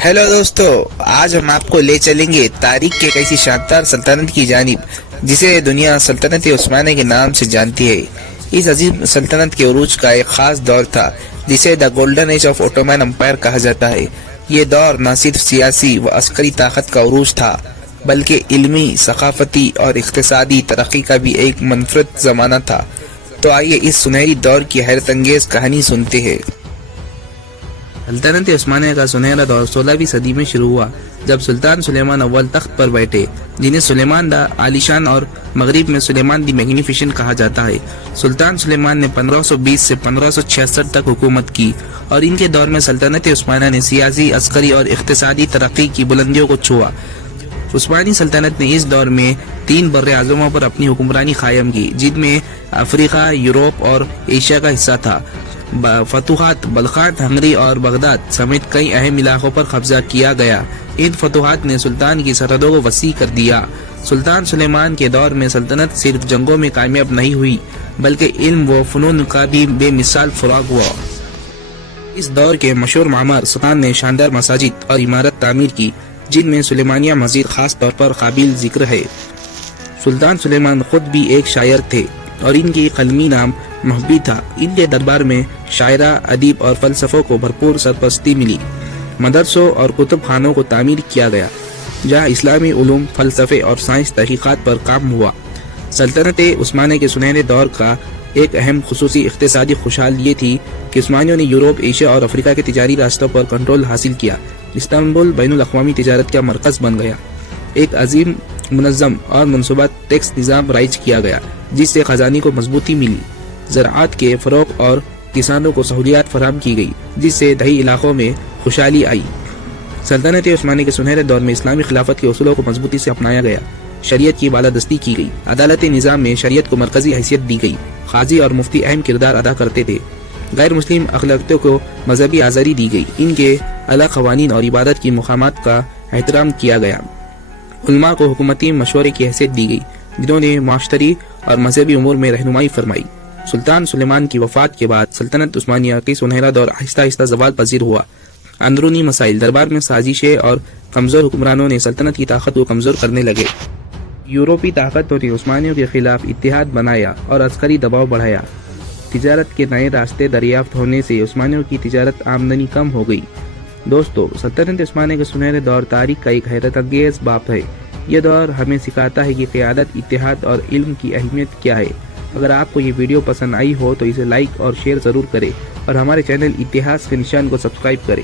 Hello दोस्तों, आज हम आपको ले चलेंगे तारीख के एक ऐसी शानदार सल्तनत की जानिब जिसे दुनिया सल्तनत उस्मानिया के नाम से जानती है। इस अजीम सल्तनत के उरूज का एक खास दौर था जिसे the golden age of Ottoman empire कहा जाता है। ये दौर न सिर्फ सियासी व अस्करी ताकत का उरूज था बल्कि इल्मी, सकाफती और इक्तिसादी तरक्की का भी एक मनफरद ज़माना था। तो आइए इस सुनहरी दौर की हैरत अंगेज कहानी सुनते हैं। सल्तनत उस्मानिया का सुनहरा दौर 16वीं सदी में शुरू हुआ जब सुल्तान सुलेमान अव्वल तख्त पर बैठे, जिन्हें सुलेमान द आलिशान और मगरिब में सुलेमान द मैग्निफिसेंट कहा जाता है। सुल्तान सुलेमान ने 1520 से 1566 तक हुकूमत की और इनके दौर में सल्तनत उस्मानिया ने सियासी, अस्करी और इक्तिसादी तरक्की की बुलंदियों को छुआ। उस्मानी सल्तनत ने इस दौर में 3 बर्रे आज़मों पर अपनी हुक्मरानी कायम की, जिनमें अफ्रीका, यूरोप और एशिया का हिस्सा था। फतूहात बलखात, हंगरी और बगदाद समेत कई अहम इलाकों पर कब्जा किया गया। इन फतूहात ने सुल्तान की सरहदों को वसी कर दिया। सुल्तान सुलेमान के दौर में सल्तनत सिर्फ जंगों में कामयाब नहीं हुई बल्कि इल्म व फनून का भी बेमिसाल फराग हुआ। इस दौर के मशहूर मामर सुल्तान ने शानदार मसाजिद और इमारत तामीर की, जिनमें सुलेमानिया मस्जिद खास तौर पर काबिल जिक्र है। सुल्तान सुलेमान खुद भी एक शायर थे और इनकी कलमी नाम महबी था। इनके दरबार में शायरा, अदीब और फलसफों को भरपूर सरपरस्ती मिली। मदरसों और कुतुब खानों को तामीर किया गया जहाँ इस्लामी उलूम, फलसफे और साइंस तहकीकात पर काम हुआ। सल्तनत उस्मानिया के सुनहरे दौर का एक अहम खुसूसी इक्तिसादी खुशहाल ये थी कि उस्मानियों ने यूरोप, एशिया और अफ्रीका के तिजारी रास्तों पर कंट्रोल हासिल किया। इस्तांबुल बैनुल अक़वामी तिजारत का मरकज बन गया। एक अजीम, मुनज़्ज़म और मनसूबा टैक्स निज़ाम राइज किया गया जिससे खजाने को मजबूती मिली। ज़राअत के फ़रोग़ और किसानों को सहूलियात फराहम की गई जिससे दही इलाकों में खुशहाली आई। सल्तनत उस्मानिया के सुनहरे दौर में इस्लामी खिलाफत के उसूलों को मजबूती से अपनाया गया। शरीयत की बालादस्ती की गई। अदालती निज़ाम में शरीयत को मरकजी हैसियत दी गई। काजी और मुफ्ती अहम किरदार अदा करते थे। गैर मुस्लिम अखलाकियों को मजहबी आज़ादी दी गई। इनके अलग क़वानीन और इबादत की मकामात का एहतराम किया गया। उलमा को हुकूमती मशवरे की हैसियत दी गई जिन्होंने माशतरी और मजहबी उमूर में रहनुमाई फरमाई। सुल्तान सुलेमान की वफात के बाद सल्तनत उस्मानिया की सुनहरा दौर आहिस्ता आहिस्ता ज़वाल पजीर हुआ। अंदरूनी मसाइल, दरबार में साजिशें और कमज़ोर हुक्मरानों ने सल्तनत की ताकत को कमज़ोर करने लगे। यूरोपी ताकतों ने उस्मानियों के खिलाफ इत्तेहाद बनाया और अस्करी दबाव बढ़ाया। तिजारत के नए रास्ते दरियाफ्त होने से उस्मानियों की तिजारत आमदनी कम हो गई। दोस्तों, सल्तनत उस्मानिया के सुनहरे दौर तारीख का एक हैरत अंगेज बाप है। यह दौर हमें सिखाता है कि क़यादत, इत्तेहाद और इल्म की अहमियत क्या है। अगर आपको ये वीडियो पसंद आई हो तो इसे लाइक और शेयर ज़रूर करें और हमारे चैनल इतिहास के निशान को सब्सक्राइब करें।